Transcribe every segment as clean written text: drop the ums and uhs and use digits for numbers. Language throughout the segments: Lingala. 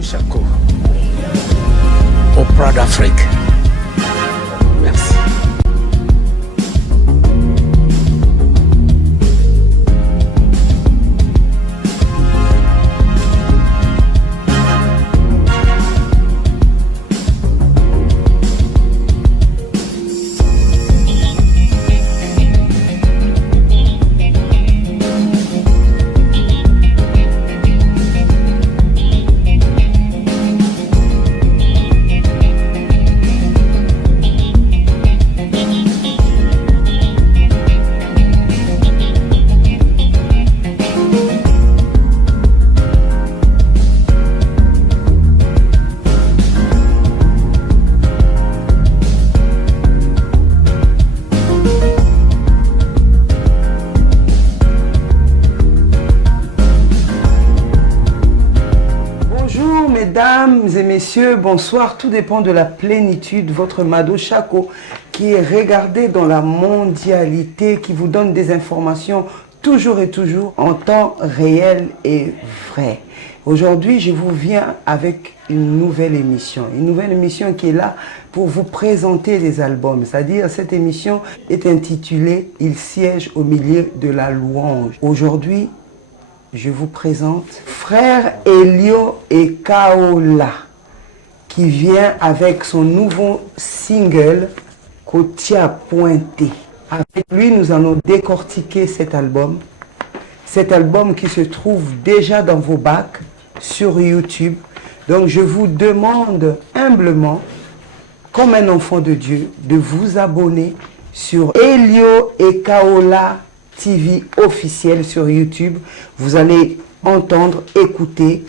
Chaco, Oprah d'Afrique. Merci. Mesdames et messieurs, bonsoir. Tout dépend de la plénitude. Votre Mado Chaco qui est regardé dans la mondialité, qui vous donne des informations toujours et toujours en temps réel et vrai. Aujourd'hui, je vous viens avec une nouvelle émission. Une nouvelle émission qui est là pour vous présenter des albums. C'est-à-dire, cette émission est intitulée « Il siège au milieu de la louange ». Aujourd'hui, je vous présente Frère Elio Ekaola qui vient avec son nouveau single Kotia Pointé. Avec lui, nous allons décortiquer cet album. Cet album qui se trouve déjà dans vos bacs sur YouTube. Donc je vous demande humblement, comme un enfant de Dieu, de vous abonner sur Elio Ekaola TV officiel sur YouTube. Vous allez entendre, écouter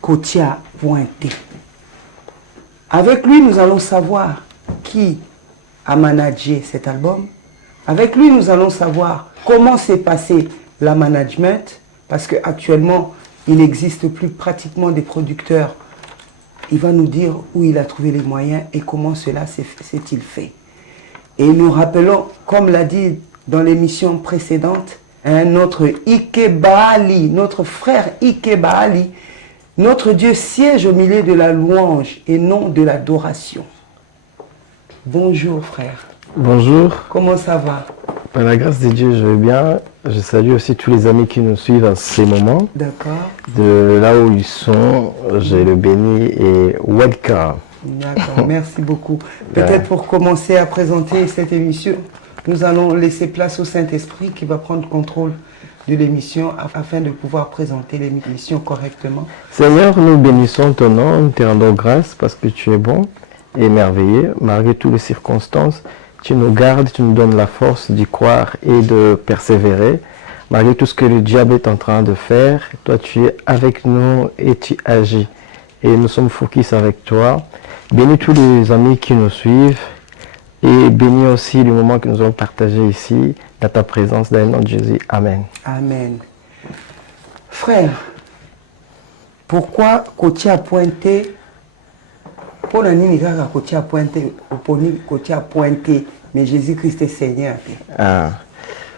Kotia Pointé. Avec lui, nous allons savoir qui a managé cet album. Avec lui, nous allons savoir comment s'est passé la management, parce qu'actuellement, il n'existe plus pratiquement des producteurs. Il va nous dire où il a trouvé les moyens et comment cela s'est-il fait. Et nous rappelons, comme l'a dit dans l'émission précédente, notre Ike Baali, notre frère Ike Baali, notre Dieu siège au milieu de la louange et non de l'adoration. Bonjour frère. Bonjour. Comment ça va? Par la grâce de Dieu, je vais bien. Je salue aussi tous les amis qui nous suivent en ces moments. D'accord. De là où ils sont, je le bénis et welcome. D'accord, merci beaucoup. Peut-être pour commencer à présenter cette émission, nous allons laisser place au Saint-Esprit qui va prendre contrôle de l'émission afin de pouvoir présenter l'émission correctement. Seigneur, nous bénissons ton nom, nous te rendons grâce parce que tu es bon et merveilleux. Malgré toutes les circonstances, tu nous gardes, tu nous donnes la force d'y croire et de persévérer. Malgré tout ce que le diable est en train de faire, toi tu es avec nous et tu agis. Et nous sommes focus avec toi. Bénis tous les amis qui nous suivent. Et bénis aussi le moment que nous allons partager ici, dans ta présence, dans le nom de Jésus. Amen. Amen. Frère, pourquoi Kotia Pointé, pour la nini kaka Kotia Pointé, Kotia Pointé, mais Jésus-Christ est Seigneur. Ah.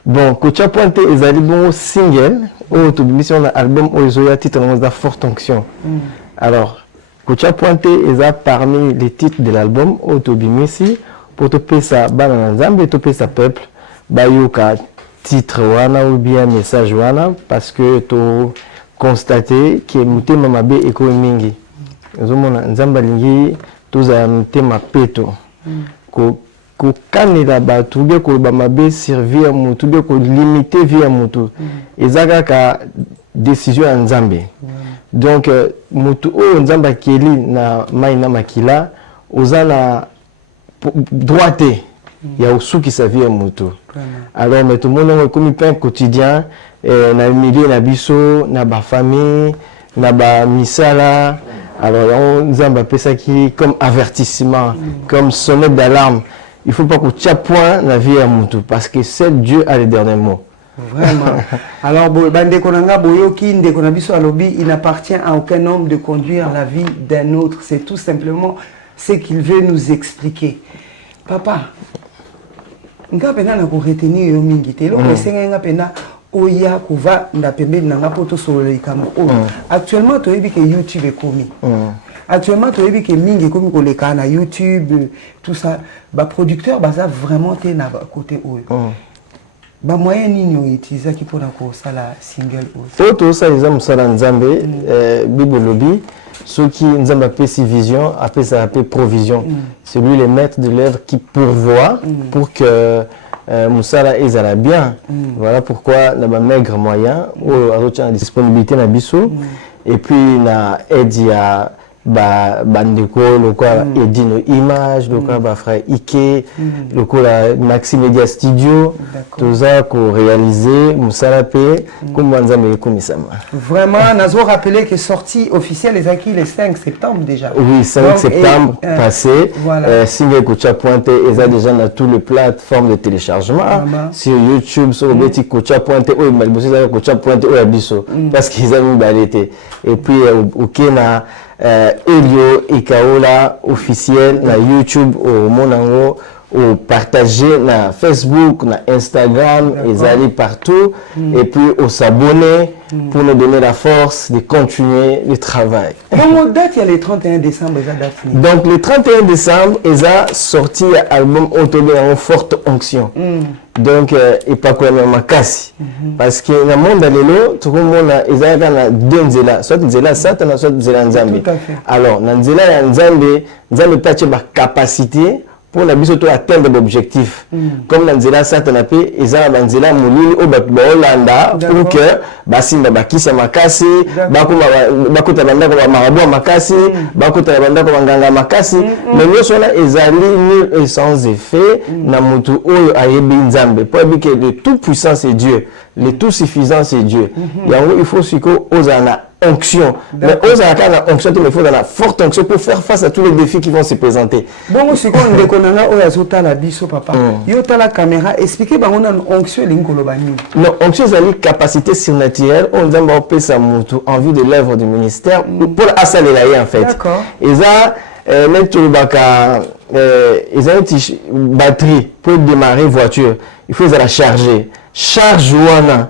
Bon, Kotia Pointé, ils ont bon single, ou tout mission l'album où ils ont titre de forte onction. Alors, Kotia Pointé, ils ont parmi les titres de l'album, Autobimisi, pour te payer ça, Bananzambe, te payer ça peuple, Bayuka, titre wana ou bien message wana, parce que tu constaté que Mouté Mamabe et Mingi. Nous avons Nzamba Lingi, tous à Mouté Mapeto. Ko kanela batu, bien ko Bamabe servir à Moutou, bien ko limiter vie à Moutou. Et ça, ka décision à Nzambe. Donc, Moutou, Nzamba Keli na Maïna Makila, Ozana droité, il y a aussi qui s'avère moto. Alors, mais tout le monde a comme un quotidien, dans le milieu, dans biso, dans la famille, dans la misala. Alors, on a appelé ça qui comme avertissement, comme sonnette d'alarme. Il ne faut pas que tu aies point dans la vie à moto, parce que seul Dieu a le dernier mot. Vraiment. Alors, il n'appartient à aucun homme de conduire la vie d'un autre. C'est tout simplement ce qu'il veut nous expliquer. Papa, nga pena na ko retenir yo mingi te lo pesenga nga pena oya kuva ndapembeni nanga poto solo ikamo. Actuellement tu que YouTube est commis. Actuellement tu que mingi comme koleka na YouTube tout ça ba producteur baza vraiment té na côté oyo. Ba moyen nini utiliser qui pour ko sala single oyo. Auto ça les hommes sala nzambe Bible lobby ceux qui nzambe pesi vision après ça appelle provision. C'est lui le maître de l'œuvre qui pourvoit pour que Moussala ezala bien. Voilà pourquoi na ba maigre moyen ou a disponibilité na biso et puis na aide ya bandeko lokola edino image lokola ba frère Ike lokola Maxi Media Studio toza ko réaliser Moussala pe comme nzambe komisama. Vraiment nazo rappeler que sortie officielle les acquis le 5 septembre déjà. Oui, 5 septembre passé. Voilà. Single Kocha Pointé est déjà dans toutes les plateformes de téléchargement sur YouTube sur le petit Kocha Pointé ou malbosi za Kocha Pointé ou abiso parce qu'ils ont balité et puis au Kenya Elio et Kaola officiel na YouTube au Monango au partager na Facebook na Instagram et aller partout et puis au s'abonner pour nous donner la force de continuer le travail. Donc date il y a le 31 décembre date. Donc le 31 décembre ils a sorti album autobé en forte onction. Donc et pas quoi même makasi parce que dans le monde lelo tout le monde ils a dans deux nzela soit nzela satana soit nzela nzambe. Alors dans nzela ya nzambe pas de capacité pour la biso to atteindre l'objectif comme dans nzela satana pe eza na nzela molili o ba Hollanda pour que basimba bakisa makasi bakota banda ko marabu makasi bakota banda ko nganga makasi mais nous sona ezali nul et sans effet na mutu oyo ayebi nzambe pour dire que le tout puissant c'est Dieu, le tout suffisant c'est Dieu. Yango il faut siko ozana onction. Mais ozana na onction il faut dans la forte onction pour faire face à tous les défis qui vont se présenter. Bon siko ndekonanga oyo azota la biso papa. Yo ta la caméra expliquer bango na onction lingolo bani. Non, onction c'est une capacité surnaturelle on nzambe opé sa mutu en vue de l'œuvre du ministère pour assaler en fait. D'accord. Et ça même tout baka ils ont une batterie pour démarrer voiture. Il faut la charger. Charge wana.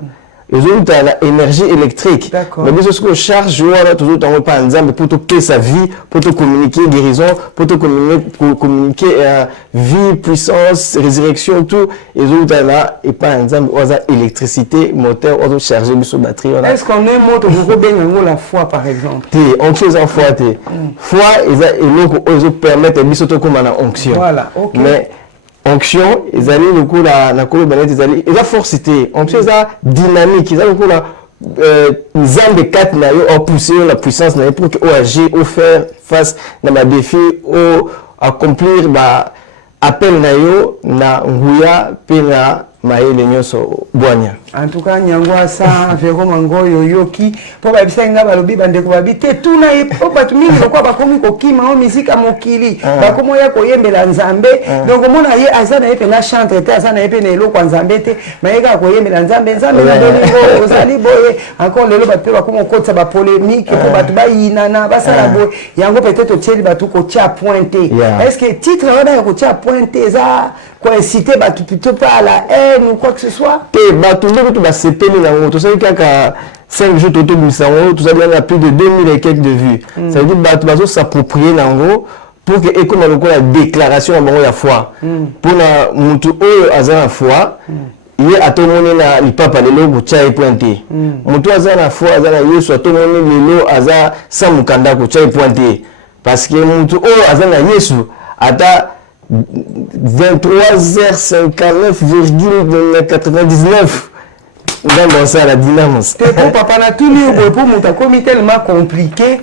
Ils ont la énergie électrique. Mais bien sûr que charge wana toujours en pas ensemble pour te payer sa vie, pour te communiquer guérison, pour te communiquer vie, puissance, résurrection tout. Ils ont là et pas ensemble oza électricité, moteur, oza charger sur batterie. Est-ce qu'on est moto vous bien la foi par exemple? On chose en foi té. Foi ils permettent biso to comme na onction. Voilà, OK. Mais onction, ils allaient le coup la colo banette, ils allaient, ils a forcité, onction, ils a dynamique, ils a le coup la zone de 4 na yo, pousser la puissance na pour que agir, ou faire face à ma défi, ou accomplir ba appel na yo na nguya pe na maele nyonso bwanya. En tout cas nyangwa sa vero mango yoyoki po ba bisenga balobi bandeko babite tuna po batu mingi lokwa bakomi kokima o musique mokili bakomo ya koyembela nzambe donc mona ye azana yepe na chante te azana yepe na eloko nzambe te mayeka koyembela nzambe na dolingo ozali boye encore lelo batu bakomo kotsa ba polémique po batu bayina na basala boye yango peut-être tieli batu ko tia pointé. Est-ce que titre wana ko tia pointé za quoi inciter batu plutôt pas à la haine ou quoi que ce soit? Batu tout va se payer dans l'autre. Ça veut dire qu'il y a 5 jours autour de ça, tout ça il y a plus de 2000 et quelques de vues. Ça veut dire que tu vas s'approprier dans l'eau pour que et comme la déclaration à la foi. Pour la mutu oyo azana la foi, il y a tout le monde na papa le logo chai pointé. Mutu azana la foi azana Yesu tout le monde le logo azana sans mukanda ko chai pointé parce que mutu oyo azana Yesu ata 23h59,99 dans ça la dynamique. Pour papa na tout lieu pour mon comité tellement compliqué.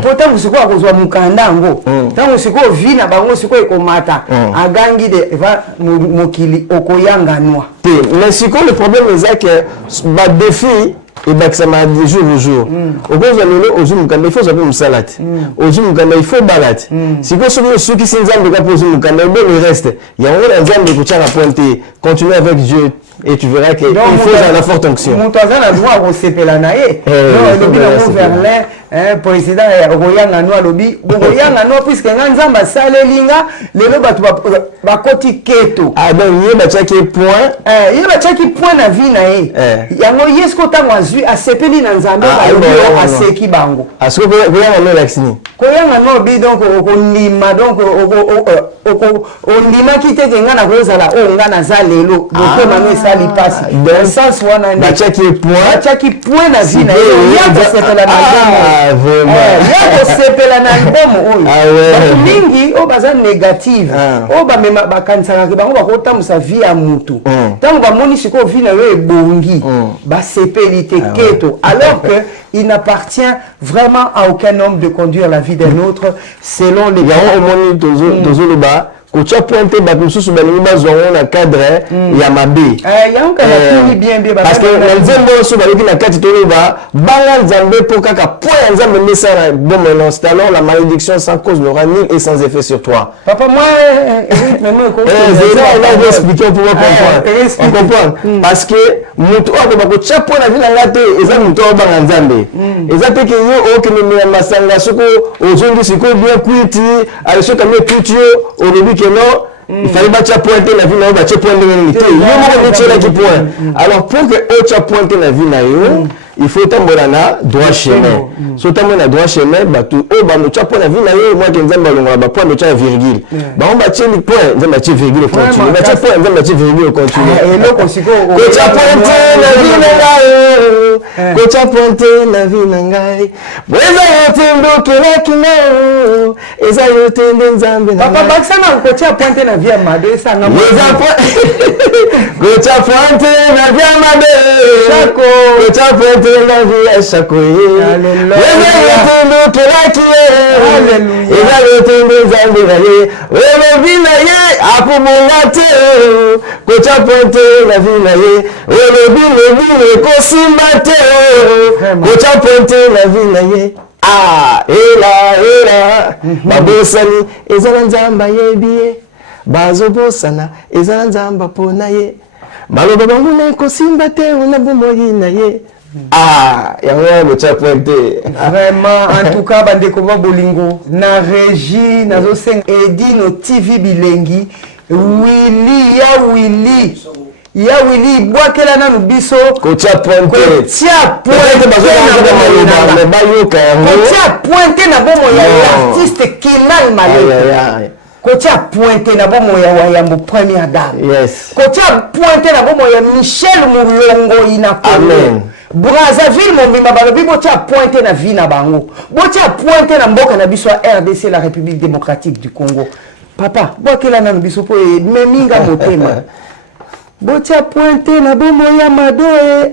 Pourtant vous quoi qu'on soit mukanda ngo. Tant vous quoi vie na bango c'est quoi ekomata. Agangi de va mokili okoyanga noa. Mais c'est quoi le problème c'est que ba défi et bien que ça m'a dit jour au jour. Au cause de l'eau, au jour il faut savoir une salade. Au jour il faut balade. Si vous ceux qui s'enzaiment de poser le canal, il reste. Il y a un ensemble de coucher à pointer. Continuez avec Dieu. et tu verras qu'il faut la forte onction. Mon toisin a droit au CPLANAE. Non, le bilan Verlin, président Royanga Noa Lobi. Royanga Noa, puisque Nanzamba Salelinga, les loba bakoti keto. Ah, donc, il y a des points. Il y a des points dans la vie. Il y a des gens qui ont vu à Sepeli Nanzamba, à Seki Bango. À ce que vous avez un vaccin. Royanga Noa Bi, donc, on lima, donc, on lima qui était en Rosala, on a Nazalelo, donc, on a sali passe. Dans le sens où on a qui point la vie. Il y a des sepela il y a des sepela na mingi o baza négative o ba mema bakansaka ke bango bakotambusa vie ya mutu ntango bamoni sikoyo vie na yo ebongi basepeli te keto alors que il n'appartient vraiment à aucun homme de conduire la vie d'un autre selon les Kocha pointé bakususu balingi bazongo na cadre ya mabe. Parce que nzembo so baloki na kati toloba banga nzambe po kaka point nzambe mesara bon maintenant c'est alors la malédiction sans cause n'aura ni et sans effet sur toi. Papa moi on va expliquer pour comprendre. On comprend parce que mutu oyo bakocha point na vina ngate eza mutu oyo banga nzambe. Eza pe ke yo okene me masanga soko ozondi siko bien kwiti ale soka me tutio au début que non, il fallait battre pointer la vie, battre pointer la vie. Alors pour que tu pointer la vie, il faut t'emmener droit chemin. Si tu emmenes droit chemin, tu as la vie, moi qui me point de virgule. On va tirer le point, on va tirer virgule continue. On va tirer point, on va tirer virgule continue. Et là, on s'y go. Tu as pointé la vie, tu as pointé la vie, nangai. Papa Baxana, tu as pointé la vie à Madé, ça n'a pas. Tu as pointé la vie à Madé. Chaco, tu as pointé la vie à Chaco. Alléluia. Ah, ela, babosani, ezala nzamba yebie, bazobosana, ezala nzamba pona ye, maloba bangu na kosimba te, ona bomoyi na ye. Ah, yango bocha pointe. Vraiment, en tout cas, bandeko bolingo, na régie, na zo seng Edino TV bilengi, Willy, ya Willy. Ya Willy, boakela na biso kocha pointe. Kocha pointe kocha pointe na bomo ya l'artiste Kinal Malé. Kocha pointe na bomo ya Wayambo première dame. Yes. Kocha pointe na bomo ya Michel Mulongo inakolo. Amen. Brazzaville mobimba balobi bocha pointe na vie na bango. Bocha pointe na mboka na biso RDC la République démocratique du Congo. Papa, boakela na biso po meminga motema. Bocha pointe na bomo ya madoe.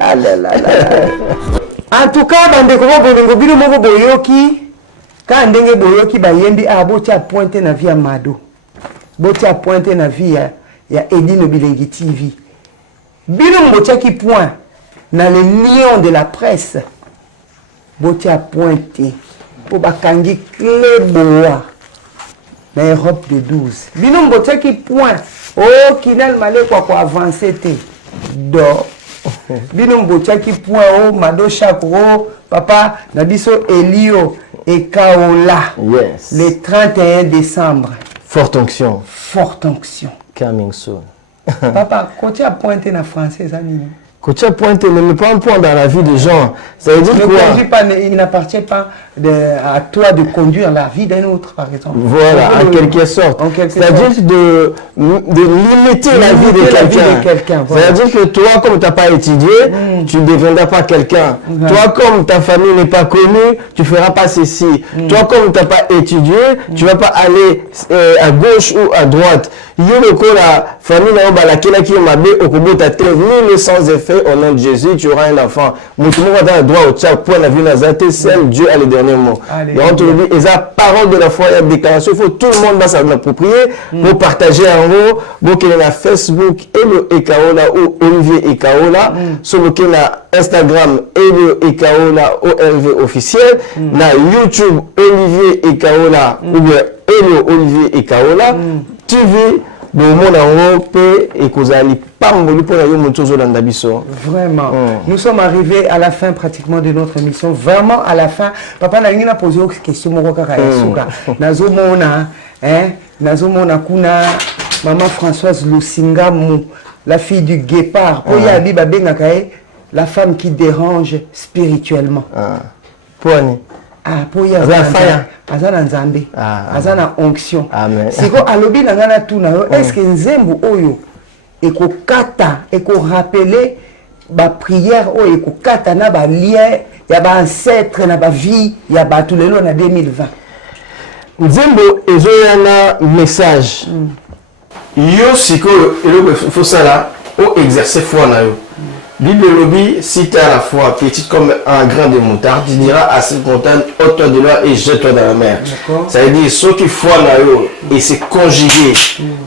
En tout cas, bandeko bolingo bino moko boyoki. Ka ndenge boyoki bayembi bocha pointe na via mado. Bocha pointe na via ya Edino Bilengi TV. Bino bocha ki point na le lion de la presse. Bocha pointe po bakangi kleboa na Europe de 12. Bino bocha ki point oh, Kinal Malé quoi avancer te. Do. Bino mbocha ki point oh, Mado Chakro, papa, nabiso Elio et Kaola. Yes. Le 31 décembre. Forte onction. Forte onction. Coming soon. Papa, quand tu as pointé na français, ça n'y Quand tu as pointé, ne met pas un point dans la vie des gens. Ça veut dire quoi? Il n'appartient pas à toi de conduire la vie d'un autre, par exemple. Voilà, en quelque sorte. C'est-à-dire de limiter la vie de quelqu'un. Voilà. C'est-à-dire que toi, comme tu n'as pas étudié, tu ne deviendras pas quelqu'un. Toi, comme ta famille n'est pas connue, tu ne feras pas ceci. Toi, comme tu n'as pas étudié, tu ne vas pas aller à gauche ou à droite. Il y a la famille qui m'a dit au sans effet au nom de Jésus, tu auras un enfant. Mais tout le monde a le droit au tchap pour la vie nazate, seul Dieu a le dernier mot. Et on te dit, et la parole de la foi et la déclaration, il faut tout le monde va s'approprier pour partager en haut. Donc il y a Facebook Elio Ekaola ou Olivier Ekaola, sur lequel Instagram Elio Ekaola OLV officiel, na YouTube Olivier Ekaola ou bien Elio Olivier Ekaola. TV, le monde en haut, et que vous allez pamboli pour yo montozo landa biso. Vraiment. Nous sommes arrivés à la fin pratiquement de notre émission. Vraiment à la fin. Papa Nalingina a posé une question. Nazomona, Nazomona kuna maman Françoise Lusingamou, la fille du guépard. La femme qui dérange spirituellement. Poani. Pour y azana nzambe. Azana onction. Amen. Siko alobi nangana tuna yo. Est-ce que nzembo oyo eko kata, eko rappeler ba prière oyo eko kata na ba lien ya ba ancêtre na ba vie ya ba tout lelo na 2020. Nzembo ezoyana message. Yo siko eloko faut ça là au exercer foi na yo. Bible lobby, si tu as la foi petite comme un grain de moutarde, tu diras à cette montagne, ôte-toi de là et jette-toi dans la mer. Ça veut dire, ceux qui foi na yo et c'est conjugué,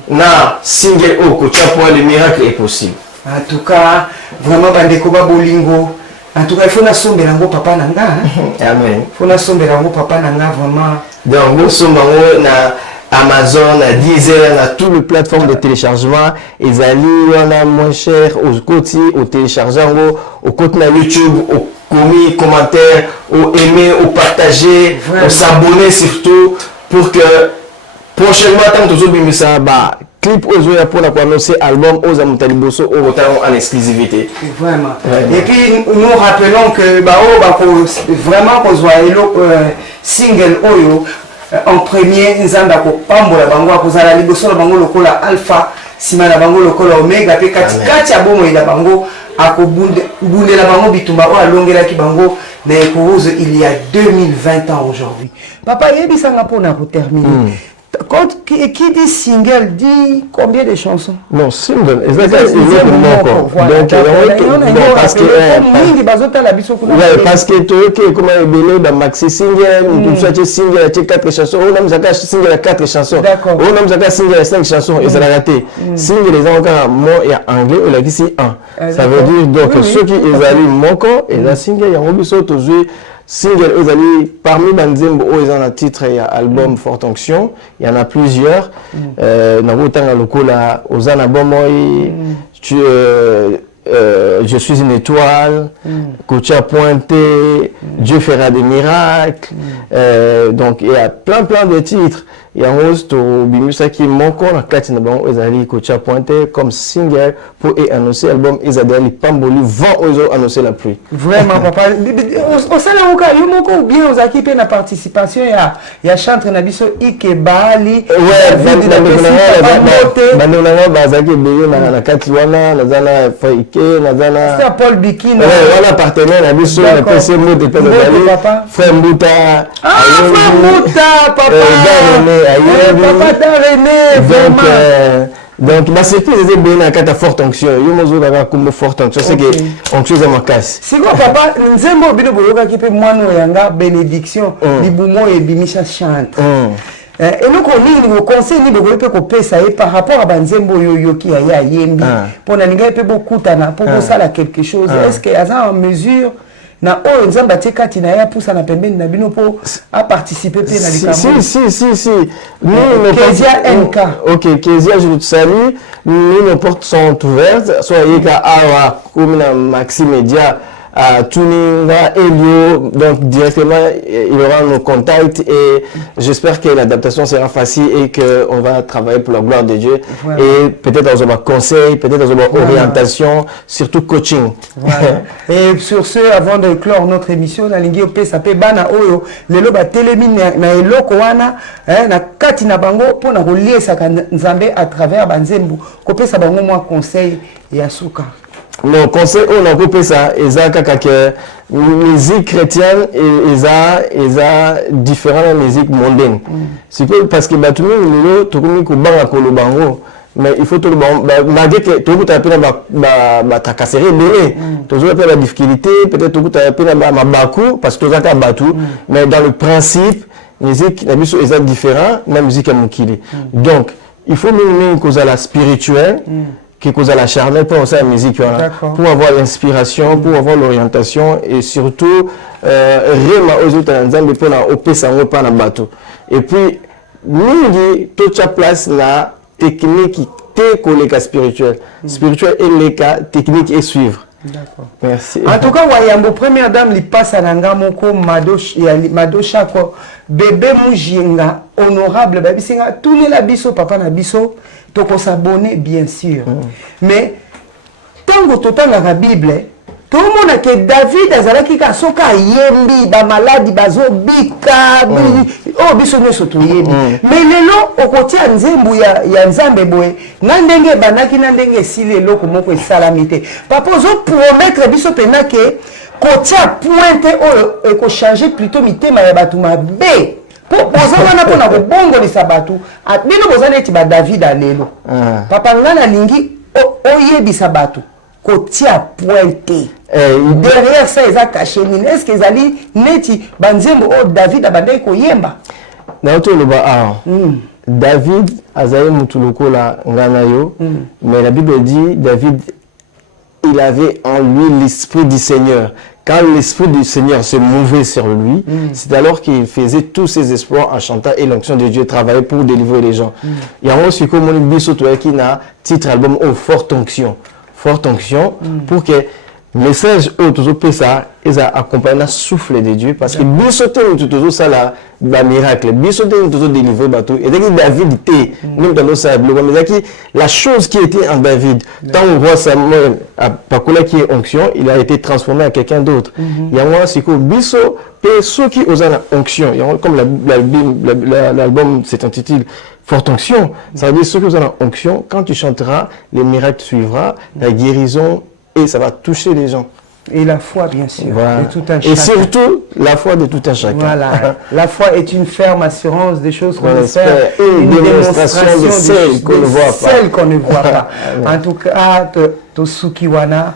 na single o, que tu as pour le miracle est possible. En tout cas, vraiment, bandeko ba bolingo. En tout cas, il faut na sombe lango papa nanga. Amen. Il faut na sombe lango papa nanga vraiment. Donc, nous sommes na Amazon, à Deezer, à toutes les plateformes de téléchargement. Ils allaient, on a moins cher aux côtés, au téléchargement, au côté de YouTube, au commis, commentaires, au aimer, au partager, au s'abonner surtout pour que prochainement, tant que vous ça, clip aux pour annoncer album aux Amutaliboso au retard en exclusivité. Vraiment. Et puis nous rappelons que vraiment qu'on soit single Oyo. En premier, Nzamba ko pambola bango akozala liboso na bango lokola alpha, sima na bango lokola omega pe kati ya bomo ila bango akobundela bango bitumba o alongela ki bango na ekouze il y a 2020 ans aujourd'hui. Papa yebisanga pona pour terminer. Quand qui dit single dit combien de chansons? Non, single, exactement. Donc, parce que tu comment belé dans maxi single, tu sais single, tu 4 chansons, on a mis single à 4 chansons. On a mis single à 5 chansons et ça l'a raté. Single les encore mot et anglais, on a dit c'est 1. Ça veut dire donc ceux qui ils allaient mon corps et la single il y a un sont toujours single, ils allaient parmi Banzembo, ils ont un titre, il y a album Forte Onction, il y en a plusieurs. Dans autant le coup là, aux Anabomoy, je suis une étoile, Kocha Pointé, Dieu fera des miracles. Donc il y a plein de titres. Il y a un host au Bimusa qui manque la carte de bon ils allaient Kocha Pointé comme single pour annoncer l'album ils allaient Pamboli vent aux annoncer la pluie. Vraiment papa au sein là encore yo moko bien aux équipes na participation il y a chantre na biso Ikebali bandona bazaki beyo na carte wana nazana faike nazana c'est Paul Bikina voilà partenaire na biso na PC mode de frère Mbuta frère Mbuta papa papa René vraiment donc c'est plus des bien à carte forte onction yo mozo daga comme forte onction c'est que onction za makasi c'est quoi papa nzembo bino boloka ki pe mwana yanga bénédiction libumo et bimisha chante et nous connaissons le conseil ni beaucoup peut kopesa et par rapport à banzembo yo qui a yembi pour na ninga peut beaucoup tana pour ça là quelque chose est-ce que à en mesure na o nzamba tekati na ya pousa na pembeni na bino po a participer pe na likambo si nous Kezia NK OK Kezia je te salue nos portes sont ouvertes soit yeka awa comme na Maxi Media à Tuninga Elio donc directement il aura nos contacts et j'espère que l'adaptation sera facile et que on va travailler pour la gloire de Dieu et peut-être dans un conseil peut-être dans une orientation surtout coaching et sur ce avant de clore notre émission na lingi op ça pe bana oyo lelo ba telemi na eloko wana na kati na bango pona ko liesa nzambe à travers banzembu ko pesa bango moi conseil ya suka. Non, conseil, on a coupé ça, que musique chrétienne et différentes musiques mondaines. C'est parce que tout le monde tout le monde mais il faut tout le monde malgré que tout le monde a appris à tracasser toujours appris la difficulté peut-être tout le monde a appris à bakou parce que tout le monde a battu mais dans le principe musique la musique est différent la musique est mukili donc il faut minimiser cause à la spirituelle qui cause à la charnelle pour la musique pour avoir l'inspiration pour avoir l'orientation et surtout réellement aux autres ensemble pour la op ça on pas na bateau et puis mingi toute sa place la technique T'es les cas spirituels. Spirituel et les cas techniques et suivre. D'accord. Merci. En tout cas, Wayambo, première dame, li passe à Nangamoko, Mado Chako, bébé Moujienga, honorable, baby Singa, tourner la biso, papa na biso, toko s'abonner, bien sûr. Mais, tant que tu as la Bible, tout le monde a que David azalaki ka soka yembi ba maladi bazo bika oh biso nyoso to yembi mais lelo okotia nzembu ya nzambe boye na ndenge banaki na ndenge sile loko moko esalamite papa zo promettre biso pena ke kotia pointe o eko changer plutôt mitema ya batu mabe po boza wana pona ko bongo ni sabatu bino boza neti ba David alelo papa ngana lingi oyebisa batu kotia pointe derrière ça ils a caché est-ce qu'ils allaient neti banzembo oh David abandai ko yemba na to le ba David azaye mutuloko la ngana yo mais la Bible dit David il avait en lui l'esprit du Seigneur. Quand l'esprit du Seigneur se mouvait sur lui, c'est alors qu'il faisait tous ses exploits en chantant et l'onction de Dieu travaillait pour délivrer les gens. Il y a aussi comme on dit qui n'a titre album au forte onction pour que message autour ça ils accompagnent le souffle de Dieu parce que bisoté tout ça là ba miracle bisoté tout délivrer bateau et dès que David était nous dans ça la chose qui était en David tant on voit Samuel pas qui est onction il a été transformé en quelqu'un d'autre il y a moi c'est que biso et ceux qui osent la onction comme l'album c'est intitulé Forte onction, ça veut dire ceux qui osent la onction quand tu chanteras les miracles suivra la guérison et ça va toucher les gens. Et la foi, bien sûr, voilà. de tout un chacun. Et surtout, la foi de tout un chacun. Voilà. La foi est une ferme assurance des choses qu'on espère. Et une démonstration de celles qu'on ne voit pas. Celles qu'on ne voit pas. En tout cas, Tosukiwana,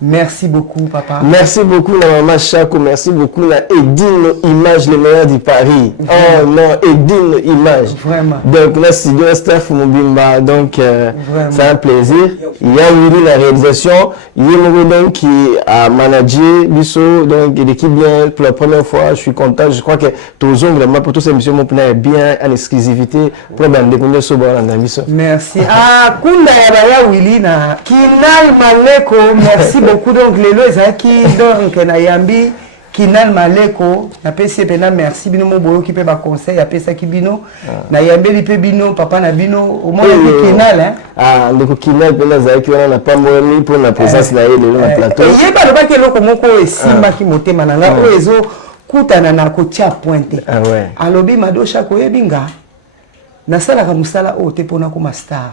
merci beaucoup, papa. Merci beaucoup, la maman Chako. Merci beaucoup, la Edine Image, les meilleurs du Paris. Oh non, Edine Image. Vraiment. Donc là, c'est du staff Mobimba. Donc, c'est un plaisir. Il y a eu la réalisation. Il y a donc qui a managé Bisso. Donc, l'équipe bien pour la première fois. Je suis content. Je crois que tous les ongles, pour tous ces missions, mon plan est bien en exclusivité. Pour la bande de Sobo, merci. Ah, Kunda Yabaya Wilina. Kinal Maleko, merci beaucoup. Donc, les lois qui donc Nayambi, Kinal Maleko, na pesi pena merci bino mo boyo qui peut ba conseil, apé ça qui bino, Nayambi li pe bino, papa na bino, au moins Kinal hein. Ah, donc Kinal pena za qui on n'a pas moyen pour la présence na ele na plateau. Et yeba le ba ke loko moko esimba ki motema nanga oezo kutana na kotia pointe. Ah ouais. Alobi Mado Chako yebinga. Na sala ka musala o te pona ko star.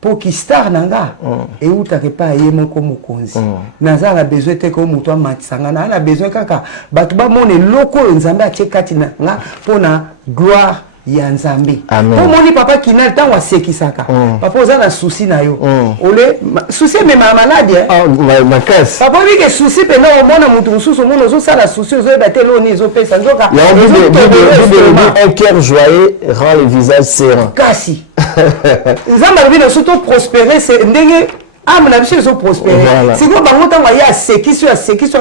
Pour qui star nanga et où t'as pas yé mon comme konzi naza la besoin te comme toi matisanga na la besoin kaka batuba mone loko nzambe atikati na nga pona gloire ya nzambe pour moni papa kinal tant wa sekisaka papa oza na souci na yo ole souci même malade ma casse papa oui que souci pe na mona mutu mususu mona zo sala souci zo batelo ni zo pesa nzoka un cœur joyeux rend le visage serein kasi nzamba bino surtout prospérer c'est ndenge ame na biso ezo prospérer sikoyo bango ntango aye asekisi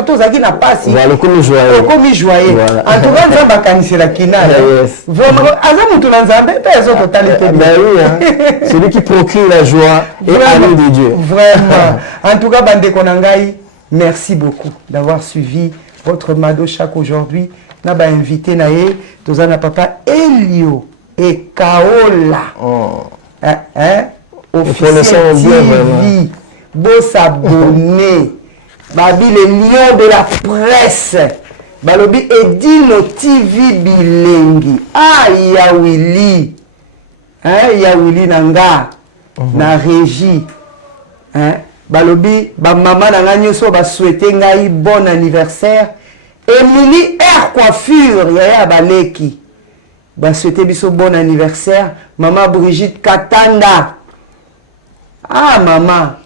tozalaki na pasi okomi joyeux en tout cas nzambe akanisela kinala vraiment aza mutu na nzambe mpe ezokotali te celui qui procure la joie et ami de Dieu vraiment en tout cas bandeko na ngai merci beaucoup d'avoir suivi votre Mado Chako aujourd'hui na ba invité na ye toza na papa Elio et Kaola officiel TV beau s'abonner babi les lions de la presse balobi Edino TV bilengi ya Willy ya Willy nanga na régie balobi ba maman nanga nyoso ba souhaiter ngai bon anniversaire Emily Air Coiffure ya baleki ba souhaiter biso bon anniversaire maman Brigitte Katanda maman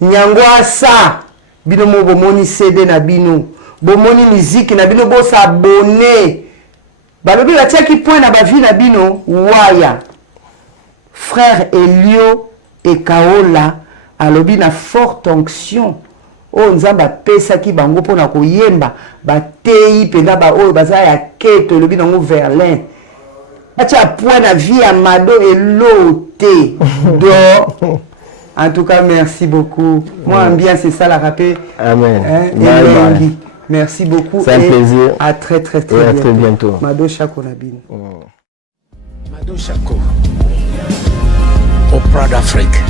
Nyangwasa bino mo bomoni CD na bino bomoni musique na bino bo s'abonner balobi la tia ki point na ba vie na bino waya frère Elio et Kaola alobi na forte onction nzamba pesa ki bango pona koyemba ba tei pena ba oyo baza ya keto lobi nango Verlin Acha point la vie à Mado et l'ôté. Donc, en tout cas, merci beaucoup. Moi, bien, c'est ça la rapée. Amen. Hein, Bye bye. Merci beaucoup. C'est un plaisir. À très, très, très, et à très bientôt. Mado Chako Nabine. Mado Chako, au Prod d'Afrique.